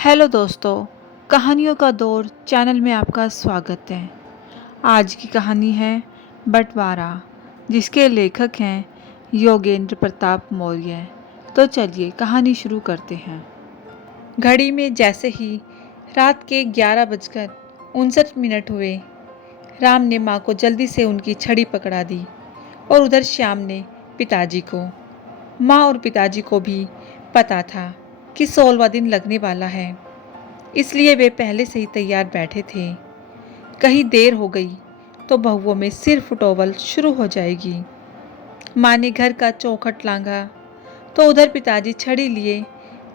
Hello दोस्तों, कहानियों का दौर चैनल में आपका स्वागत है। आज की कहानी है बंटवारा, जिसके लेखक हैं योगेंद्र प्रताप मौर्य। तो चलिए कहानी शुरू करते हैं। घड़ी में जैसे ही रात के 11:59 हुए, राम ने माँ को जल्दी से उनकी छड़ी पकड़ा दी और उधर श्याम ने पिताजी को। माँ और पिताजी को भी पता था कि 16वां दिन लगने वाला है, इसलिए वे पहले से ही तैयार बैठे थे। कहीं देर हो गई तो बहुओं में सिर फुटोवल शुरू हो जाएगी। माँ ने घर का चौखट लांघा तो उधर पिताजी छड़ी लिए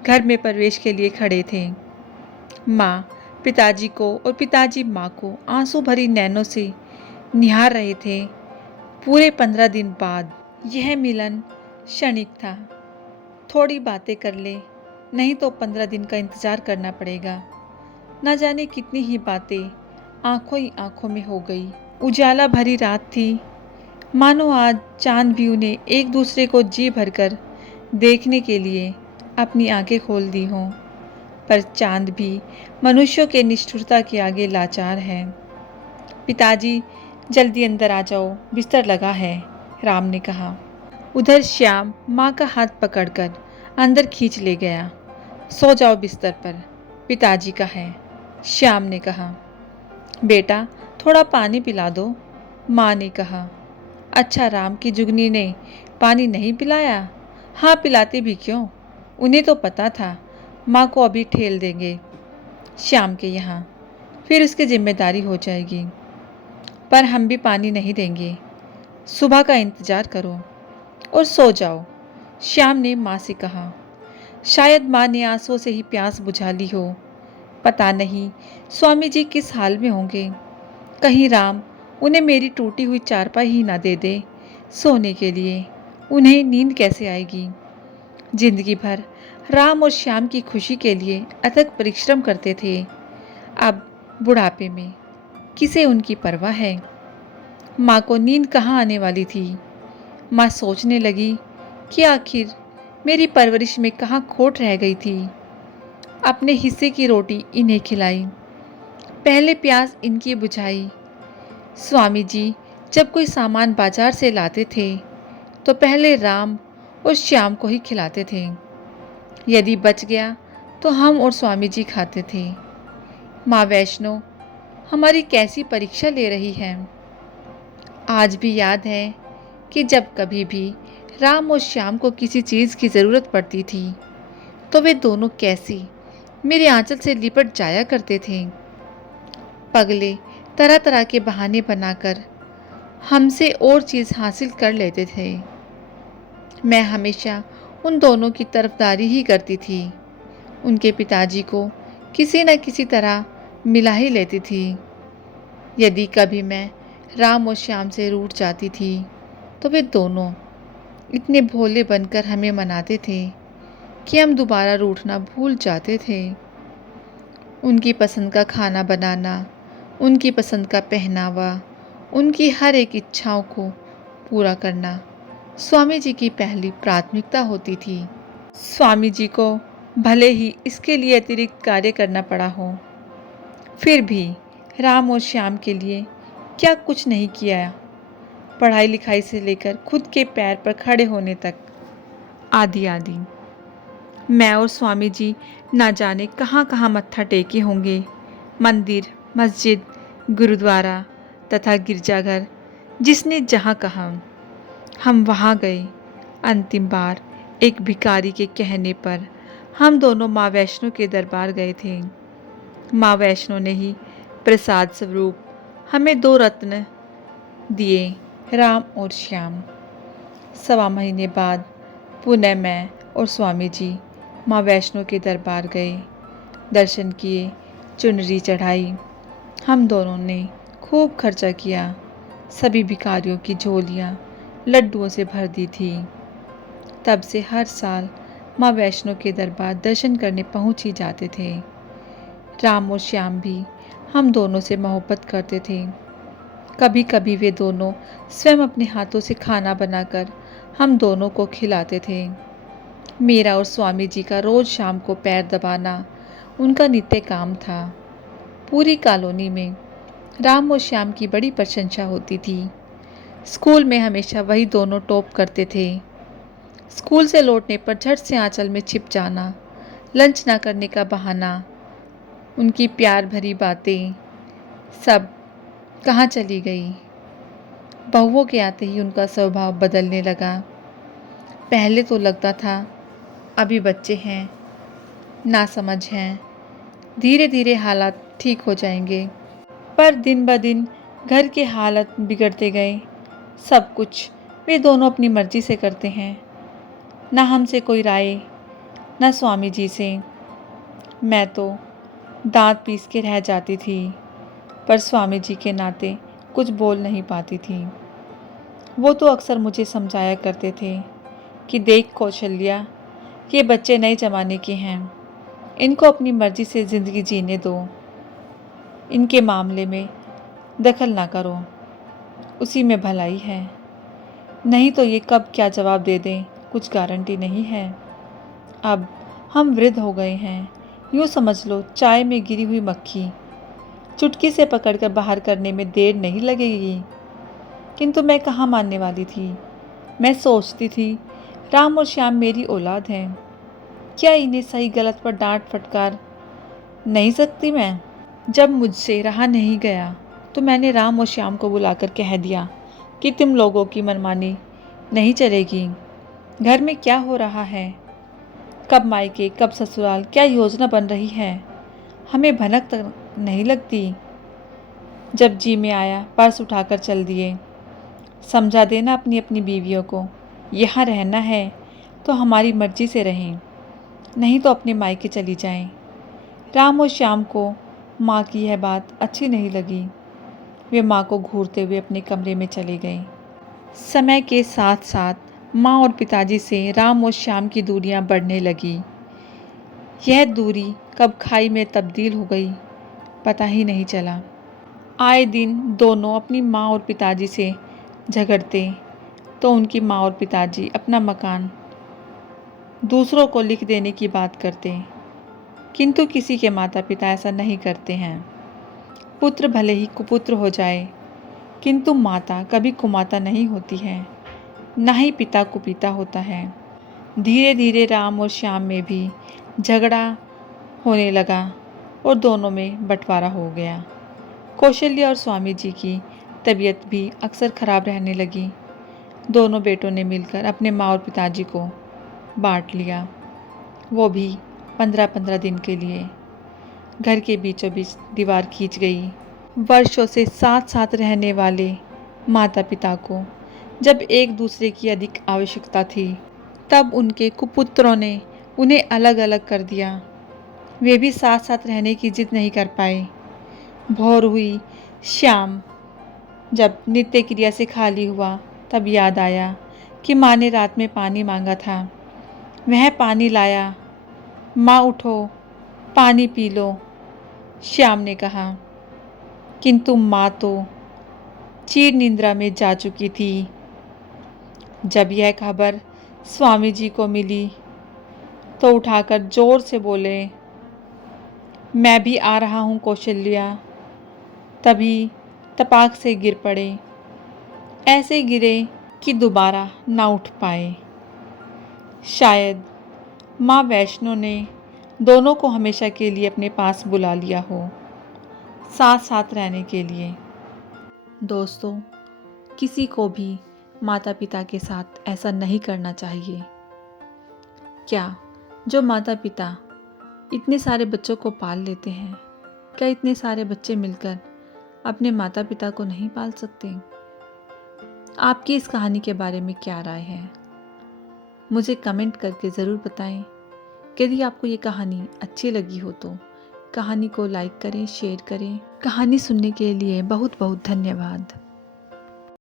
घर में प्रवेश के लिए खड़े थे। माँ पिताजी को और पिताजी माँ को आंसू भरी नैनों से निहार रहे थे। पूरे 15 दिन बाद यह मिलन क्षणिक था। थोड़ी बातें कर ले, नहीं तो 15 दिन का इंतजार करना पड़ेगा। न जाने कितनी ही बातें आंखों ही आंखों में हो गई। उजाला भरी रात थी, मानो आज चांद भी उन्हें एक दूसरे को जी भरकर देखने के लिए अपनी आंखें खोल दी हों। पर चांद भी मनुष्यों के निष्ठुरता के आगे लाचार है। पिताजी जल्दी अंदर आ जाओ, बिस्तर लगा है, राम ने कहा। उधर श्याम माँ का हाथ पकड़कर अंदर खींच ले गया। सो जाओ बिस्तर पर, पिताजी का है, श्याम ने कहा। बेटा थोड़ा पानी पिला दो, माँ ने कहा। अच्छा, राम की जुगनी ने पानी नहीं पिलाया? हाँ, पिलाते भी क्यों, उन्हें तो पता था माँ को अभी ठेल देंगे श्याम के यहाँ, फिर उसकी जिम्मेदारी हो जाएगी। पर हम भी पानी नहीं देंगे, सुबह का इंतजार करो और सो जाओ, श्याम ने माँ से कहा। शायद माँ ने आंसुओं से ही प्यास बुझा ली हो। पता नहीं स्वामी जी किस हाल में होंगे। कहीं राम उन्हें मेरी टूटी हुई चारपाई ही ना दे दे सोने के लिए। उन्हें नींद कैसे आएगी। जिंदगी भर राम और श्याम की खुशी के लिए अथक परिश्रम करते थे। अब बुढ़ापे में किसे उनकी परवाह है। माँ को नींद कहाँ आने वाली थी। माँ सोचने लगी कि आखिर मेरी परवरिश में कहाँ खोट रह गई थी। अपने हिस्से की रोटी इन्हें खिलाई, पहले प्यास इनकी बुझाई। स्वामी जी जब कोई सामान बाजार से लाते थे तो पहले राम और श्याम को ही खिलाते थे। यदि बच गया तो हम और स्वामी जी खाते थे। माँ वैष्णो हमारी कैसी परीक्षा ले रही है। आज भी याद है कि जब कभी भी राम और श्याम को किसी चीज़ की ज़रूरत पड़ती थी तो वे दोनों कैसी मेरे आंचल से लिपट जाया करते थे। पगले तरह तरह के बहाने बनाकर हमसे और चीज़ हासिल कर लेते थे। मैं हमेशा उन दोनों की तरफदारी ही करती थी। उनके पिताजी को किसी न किसी तरह मिला ही लेती थी। यदि कभी मैं राम और श्याम से रूठ जाती थी तो वे दोनों इतने भोले बनकर हमें मनाते थे कि हम दोबारा रूठना भूल जाते थे। उनकी पसंद का खाना बनाना, उनकी पसंद का पहनावा, उनकी हर एक इच्छाओं को पूरा करना स्वामी जी की पहली प्राथमिकता होती थी। स्वामी जी को भले ही इसके लिए अतिरिक्त कार्य करना पड़ा हो, फिर भी राम और श्याम के लिए क्या कुछ नहीं किया। पढ़ाई लिखाई से लेकर खुद के पैर पर खड़े होने तक आदि आदि। मैं और स्वामी जी ना जाने कहाँ कहाँ मत्था टेके होंगे। मंदिर, मस्जिद, गुरुद्वारा तथा गिरजाघर, जिसने जहाँ कहा हम वहाँ गए। अंतिम बार एक भिखारी के कहने पर हम दोनों माँ वैष्णो के दरबार गए थे। माँ वैष्णो ने ही प्रसाद स्वरूप हमें 2 रत्न दिए, राम और श्याम। 1.25 महीने बाद पुनः मैं और स्वामी जी माँ वैष्णो के दरबार गए, दर्शन किए, चुनरी चढ़ाई। हम दोनों ने खूब खर्चा किया। सभी भिखारियों की झोलियाँ लड्डुओं से भर दी थी। तब से हर साल माँ वैष्णो के दरबार दर्शन करने पहुँच ही जाते थे। राम और श्याम भी हम दोनों से मोहब्बत करते थे। कभी कभी वे दोनों स्वयं अपने हाथों से खाना बनाकर हम दोनों को खिलाते थे। मेरा और स्वामी जी का रोज़ शाम को पैर दबाना, उनका नित्य काम था। पूरी कॉलोनी में राम और श्याम की बड़ी प्रशंसा होती थी। स्कूल में हमेशा वही दोनों टॉप करते थे। स्कूल से लौटने पर झट से आंचल में छिप जाना, लंच ना करने का बहाना, उनकी प्यार भरी बातें सब कहाँ चली गई। बहुओं के आते ही उनका स्वभाव बदलने लगा। पहले तो लगता था अभी बच्चे हैं, नासमझ हैं, धीरे धीरे हालात ठीक हो जाएंगे। पर दिन ब दिन घर के हालत बिगड़ते गए। सब कुछ वे दोनों अपनी मर्जी से करते हैं, ना हमसे कोई राय, ना स्वामी जी से। मैं तो दांत पीस के रह जाती थी, पर स्वामी जी के नाते कुछ बोल नहीं पाती थी। वो तो अक्सर मुझे समझाया करते थे कि देख कौशल्या, ये बच्चे नए ज़माने के हैं, इनको अपनी मर्जी से ज़िंदगी जीने दो, इनके मामले में दखल ना करो, उसी में भलाई है। नहीं तो ये कब क्या जवाब दे दें, कुछ गारंटी नहीं है। अब हम वृद्ध हो गए हैं, यूँ समझ लो चाय में गिरी हुई मक्खी चुटकी से पकड़कर बाहर करने में देर नहीं लगेगी। किंतु मैं कहाँ मानने वाली थी। मैं सोचती थी राम और श्याम मेरी औलाद हैं, क्या इन्हें सही गलत पर डांट फटकार नहीं सकती मैं। जब मुझसे रहा नहीं गया तो मैंने राम और श्याम को बुलाकर कह दिया कि तुम लोगों की मनमानी नहीं चलेगी। घर में क्या हो रहा है, कब मायके कब ससुराल, क्या योजना बन रही है, हमें भनक तक नहीं लगती। जब जी में आया पर्स उठाकर चल दिए। समझा देना अपनी अपनी बीवियों को, यहाँ रहना है तो हमारी मर्जी से रहें, नहीं तो अपने मायके चली जाएं। राम और श्याम को माँ की यह बात अच्छी नहीं लगी। वे माँ को घूरते हुए अपने कमरे में चले गए। समय के साथ साथ माँ और पिताजी से राम और श्याम की दूरियां बढ़ने लगी। यह दूरी कब खाई में तब्दील हो गई पता ही नहीं चला। आए दिन दोनों अपनी माँ और पिताजी से झगड़ते तो उनकी माँ और पिताजी अपना मकान दूसरों को लिख देने की बात करते, किंतु किसी के माता पिता ऐसा नहीं करते हैं। पुत्र भले ही कुपुत्र हो जाए, किंतु माता कभी कुमाता नहीं होती है, ना ही पिता कुपिता होता है। धीरे धीरे राम और श्याम में भी झगड़ा होने लगा और दोनों में बंटवारा हो गया। कौशल्या और स्वामी जी की तबीयत भी अक्सर खराब रहने लगी। दोनों बेटों ने मिलकर अपने माँ और पिताजी को बांट लिया, वो भी 15-15 दिन के लिए। घर के बीचों बीच दीवार खींच गई। वर्षों से साथ साथ रहने वाले माता पिता को जब एक दूसरे की अधिक आवश्यकता थी, तब उनके कुपुत्रों ने उन्हें अलग अलग कर दिया। वे भी साथ साथ रहने की जिद नहीं कर पाए। भोर हुई, श्याम जब नित्य क्रिया से खाली हुआ तब याद आया कि माँ ने रात में पानी मांगा था। वह पानी लाया। माँ उठो, पानी पी लो, श्याम ने कहा। किंतु माँ तो चीर निंद्रा में जा चुकी थी। जब यह खबर स्वामी जी को मिली तो उठाकर जोर से बोले, मैं भी आ रहा हूँ कौशल्या। तभी तपाक से गिर पड़े। ऐसे गिरे कि दोबारा ना उठ पाए। शायद माँ वैष्णो ने दोनों को हमेशा के लिए अपने पास बुला लिया हो, साथ साथ रहने के लिए। दोस्तों, किसी को भी माता पिता के साथ ऐसा नहीं करना चाहिए। क्या जो माता पिता इतने सारे बच्चों को पाल लेते हैं, क्या इतने सारे बच्चे मिलकर अपने माता पिता को नहीं पाल सकते? आपकी इस कहानी के बारे में क्या राय है, मुझे कमेंट करके ज़रूर बताएं। यदि आपको ये कहानी अच्छी लगी हो तो कहानी को लाइक करें, शेयर करें। कहानी सुनने के लिए बहुत बहुत धन्यवाद।